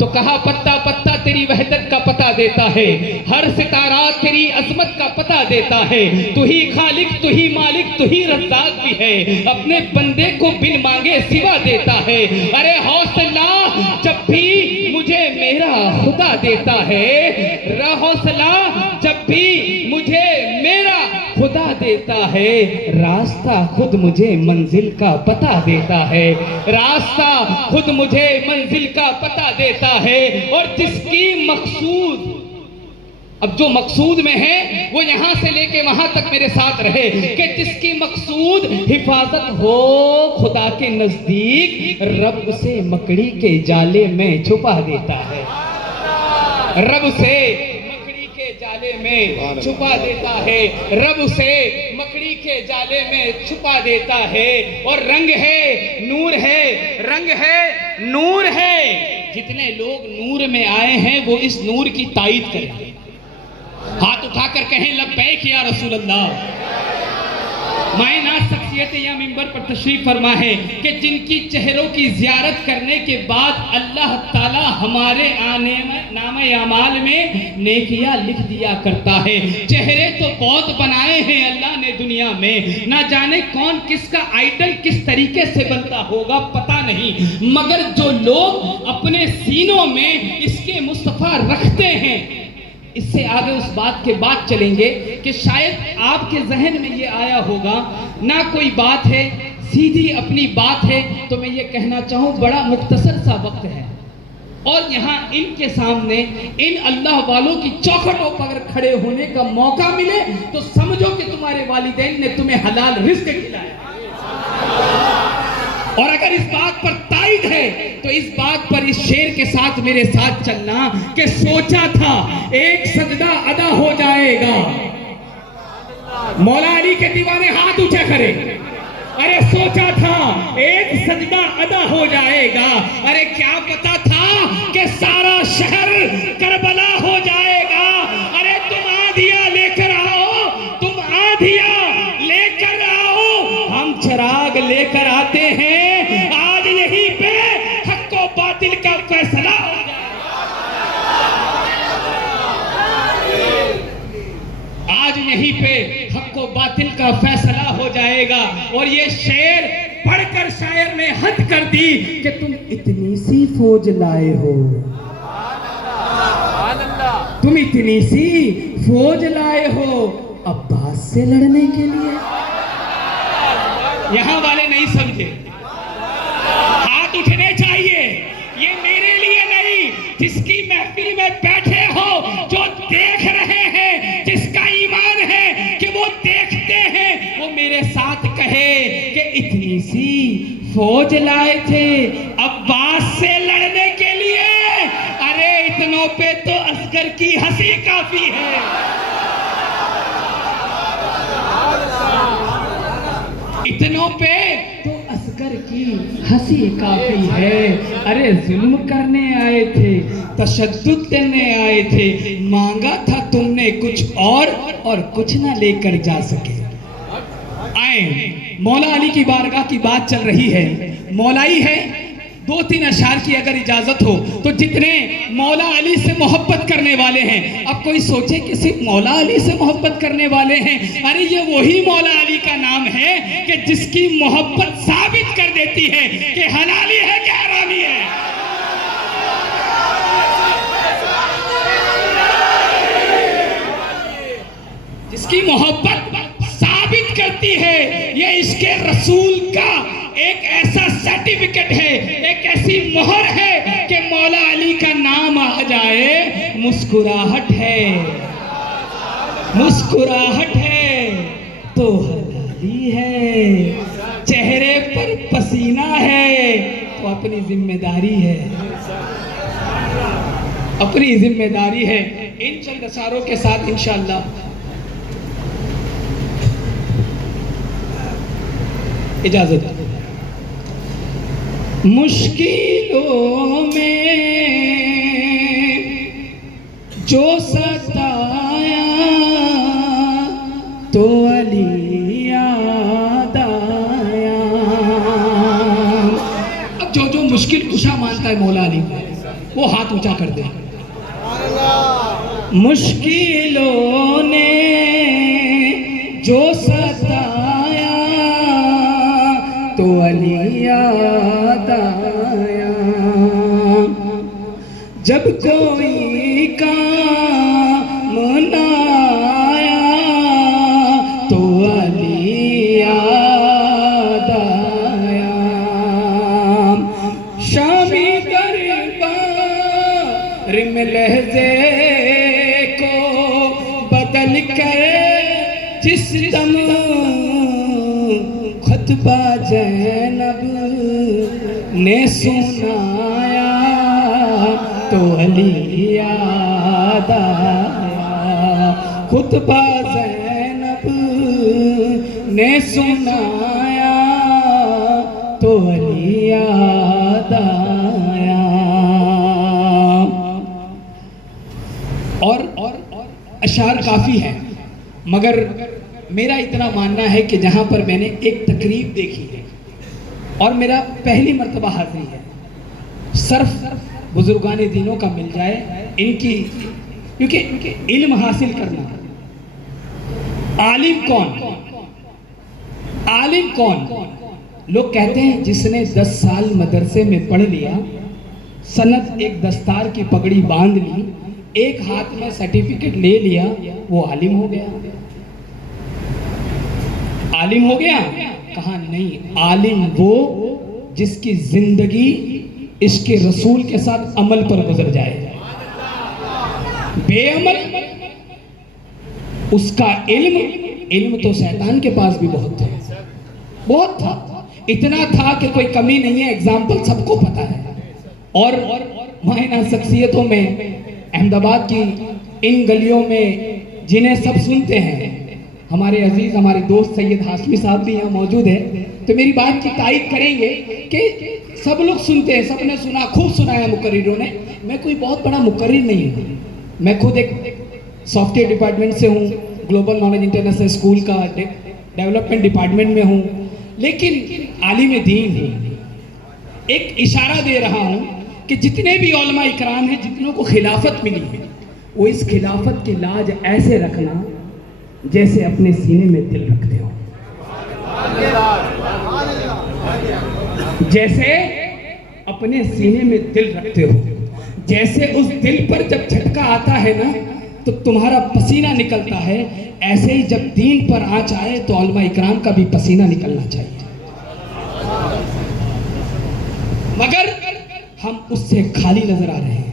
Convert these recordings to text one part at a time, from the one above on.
तो कहा पत्ता पत्ता तेरी वहदत का पता देता है, हर सितारा तेरी अजमत का पता देता है। तू ही खालिक, तू ही मालिक, तू ही रज़्ज़ाक भी है, अपने बंदे को बिन मांगे सिवा देता है। अरे हौसला जब भी मुझे मेरा खुदा देता है, हौसला जब भी मुझे मेरा खुदा देता है, रास्ता खुद मुझे मंजिल का पता देता है, रास्ता खुद मुझे मंजिल का पता देता है। और जिसकी मकसूद, अब जो मकसूद में है वो यहां से लेके वहां तक मेरे साथ रहे, कि जिसकी मकसूद हिफाजत हो खुदा के नजदीक, रब उसे मकड़ी के जाले में छुपा देता है, रब उसे मकड़ी के जाले में छुपा देता है, रब उसे मकड़ी के जाले में छुपा देता है। और रंग है नूर है, रंग है नूर है। जितने लोग नूर में आए हैं वो इस नूर की ताईद करें, हाथ उठाकर कहें लब्बैक या रसूल अल्लाह। मायनात शख्सियत या मिंबर पर तशरीफ फरमा है कि जिनकी चेहरों की ज़ियारत करने के बाद अल्लाह ताला हमारे आने में नामे अमाल में नेकियां लिख दिया करता है। चेहरे तो बहुत बनाए हैं अल्लाह ने दुनिया में, ना जाने कौन किसका आइडल किस तरीके से बनता होगा पता नहीं, मगर जो लोग अपने सीनों में इसके मुस्तफ़ा रखते हैं, इससे आगे उस बात के बाद चलेंगे कि शायद आपके जहन में ये आया होगा ना कोई बात है, सीधी अपनी बात है। तो मैं ये कहना चाहूँ बड़ा मुख्तसर सा वक्त है और यहाँ इनके सामने इन अल्लाह वालों की चौखटों पर अगर खड़े होने का मौका मिले तो समझो कि तुम्हारे वालिदैन ने तुम्हें हलाल रिज़्क खिलाया। और अगर इस बात पर ताईद है तो इस बात पर इस शेर के साथ मेरे साथ चलना कि सोचा था एक सजदा अदा हो जाएगा। मौला अली के दीवाने हाथ ऊंचा करें। अरे सोचा था एक सजदा अदा हो जाएगा, अरे क्या पता था कि सारा शहर करबला हो जाएगा। अरे तुम आधिया लेकर आओ, तुम आधिया लेकर आओ, हम चिराग लेकर आते हैं। आज यहीं पे हक व बातिल का फैसला हो जाएगा, आज यहीं पे हक व बातिल का फैसला हो जाएगा। और ये शेर पढ़कर शायर ने हद कर दी कि तुम इतनी सी फौज लाए हो, तुम इतनी सी फौज लाए हो अब्बास से लड़ने के लिए। यहां वाले नहीं समझे, हाथ उठने चाहिए। ये मेरे लिए नहीं, जिसकी महफिल में बैठे हो, जो देख रहे हैं, जिसका ईमान है कि वो देखते हैं, वो मेरे साथ कहे कि इतनी सी फौज लाए थे अब्बास से लड़ने के लिए। अरे इतनों पे तो असगर की हंसी काफी है, इतनों पे तो असगर की हंसी काफी है। अरे जुल्म करने आए थे, तशद्दुद देने आए थे, मांगा था तुमने कुछ और कुछ ना लेकर जा सके। आए मौला अली की बारगाह की बात चल रही है, मौलाई है। दो तीन अशार की अगर इजाजत हो तो जितने मौला अली से मोहब्बत करने वाले हैं, अब कोई सोचे कि सिर्फ मौला अली से मोहब्बत करने वाले हैं, अरे ये वही मौला अली का नाम है कि जिसकी मोहब्बत साबित कर देती है कि हलाली है कि हरामी है। जिसकी मोहब्बत साबित करती है, ये इसके रसूल का एक ऐसा सर्टिफिकेट है, एक ऐसी मोहर है कि मौला अली का नाम आ जाए मुस्कुराहट है, मुस्कुराहट है तो हलाली है, चेहरे पर पसीना है तो अपनी जिम्मेदारी है, अपनी जिम्मेदारी है। इन चंद अशारों के साथ इंशाअल्लाह इजाजत। मुश्किलों में जो सताया तो अली याद आया। अब जो मुश्किल कुशा मानता है मौला अली, वो हाथ ऊंचा कर दे। मुश्किलों ने जो सताया तो अली याद आया, जब कोई काम ना आया तो अली याद आया। शामी दरबार में लहजे को बदल कर जिस दम खुतबा ज़ैनब ने सुनाया तो अली याद आया। खुतबा ज़ैनब ने सुनाया तो अली याद आया। और अशार काफ़ी है, मगर मेरा इतना मानना है कि जहाँ पर मैंने एक तकरीब देखी है और मेरा पहली मर्तबा हाज़िरी है, सिर्फ बुजुर्गाने दीनों का मिल जाए इनकी, क्योंकि इल्म हासिल करना। आलिम कौन? आलिम कौन? लोग कहते हैं जिसने 10 साल मदरसे में पढ़ लिया, सनत एक दस्तार की पगड़ी बांध ली, एक हाथ में सर्टिफिकेट ले लिया, वो आलिम हो गया। आलिम हो गया? कहा नहीं, आलिम वो जिसकी जिंदगी इसके रसूल के साथ अमल पर गुजर जाए। बेअमल उसका इल्म तो शैतान के पास भी बहुत था, बहुत था, इतना था कि कोई कमी नहीं है, एग्जाम्पल सबको पता है। और मायना शख्सियतों में अहमदाबाद की इन गलियों में जिन्हें सब सुनते हैं, हमारे अजीज हमारे दोस्त सैयद हाशमी साहब भी यहाँ मौजूद है, तो मेरी बात की तायीद करेंगे कि सब लोग सुनते हैं, सबने सुना, खूब सुनाया मुकर्रिरों ने। मैं कोई बहुत बड़ा मुकर्रिर नहीं हूँ, मैं खुद एक सॉफ्टवेयर डिपार्टमेंट से हूँ, ग्लोबल नॉलेज इंटरनेशनल स्कूल का डेवलपमेंट डिपार्टमेंट में हूँ, लेकिन आलिम दीन हूँ। एक इशारा दे रहा हूँ कि जितने भी उलमा इकराम हैं, जितनों को खिलाफत मिली है, वो इस खिलाफत की लाज ऐसे रखना जैसे अपने सीने में दिल रखते हो, जैसे अपने सीने में दिल रखते हो। जैसे उस दिल पर जब झटका आता है ना तो तुम्हारा पसीना निकलता है, ऐसे ही जब दीन पर आँच आए तो उलमा इकराम का भी पसीना निकलना चाहिए। मगर हम उससे खाली नजर आ रहे हैं।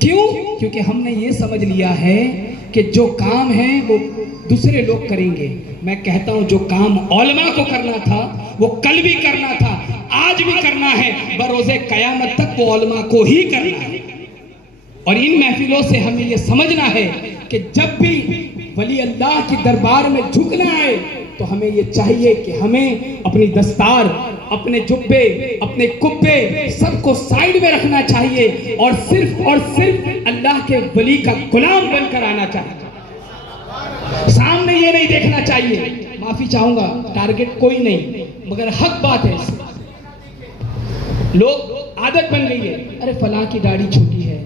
क्यों? क्योंकि हमने ये समझ लिया है कि जो काम है वो दूसरे लोग करेंगे। मैं कहता हूं जो काम उलमा को करना था वो कल भी करना था, आज भी करना है, बरोज़े कयामत तक वो उलमा को ही करना है। और इन महफिलों से हमें ये समझना है कि जब भी वली अल्लाह की दरबार में झुकना है तो हमें ये चाहिए कि हमें अपनी दस्तार, अपने जुब्बे, अपने कुब्बे सबको साइड में रखना चाहिए और सिर्फ अल्लाह के वली का गुलाम बनकर आना चाहिए। सामने ये नहीं देखना चाहिए, माफी चाहूंगा, टारगेट कोई नहीं, मगर हक बात है। लोग आदत बन गई है, अरे फलां की दाढ़ी छोटी है,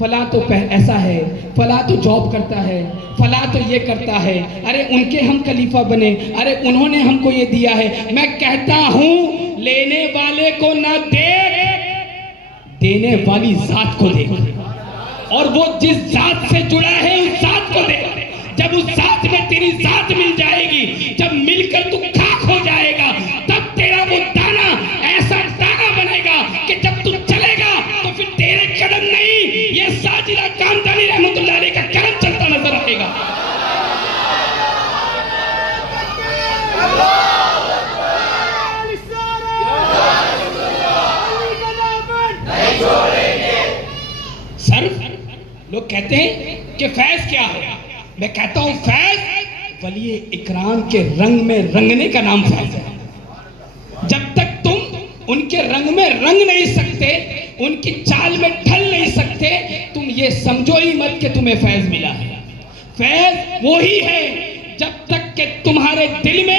फलां तो ऐसा है, फलां तो जॉब करता है, फलां तो ये करता है, अरे उनके हम खलीफा बने, अरे उन्होंने हमको ये दिया है। मैं कहता हूं लेने वाले को ना देख, देने वाली जात को देख, और वो जिस जात से जुड़ा है उस जात को देख। जब उस जात में तेरी जात मिल जाएगी, जब मिलकर तू खाक हो जाएगा, तब तेरा वो दाना ऐसा दाना बनेगा कि जब तू चलेगा तो फिर तेरे कदम नहीं, ये साजिदा कामदानी रहमतुल्लाह अलैह का करम चलता नजर आएगा। सर लोग कहते हैं कि फैज क्या है, मैं कहता हूं फैज वली इकराम के रंग में रंगने का नाम फैज है। जब तक तुम उनके रंग में रंग नहीं सकते, उनकी चाल में ढल नहीं सकते, तुम ये समझो ही मत कि तुम्हें फैज मिला है। फैज वो ही है जब तक कि तुम्हारे दिल में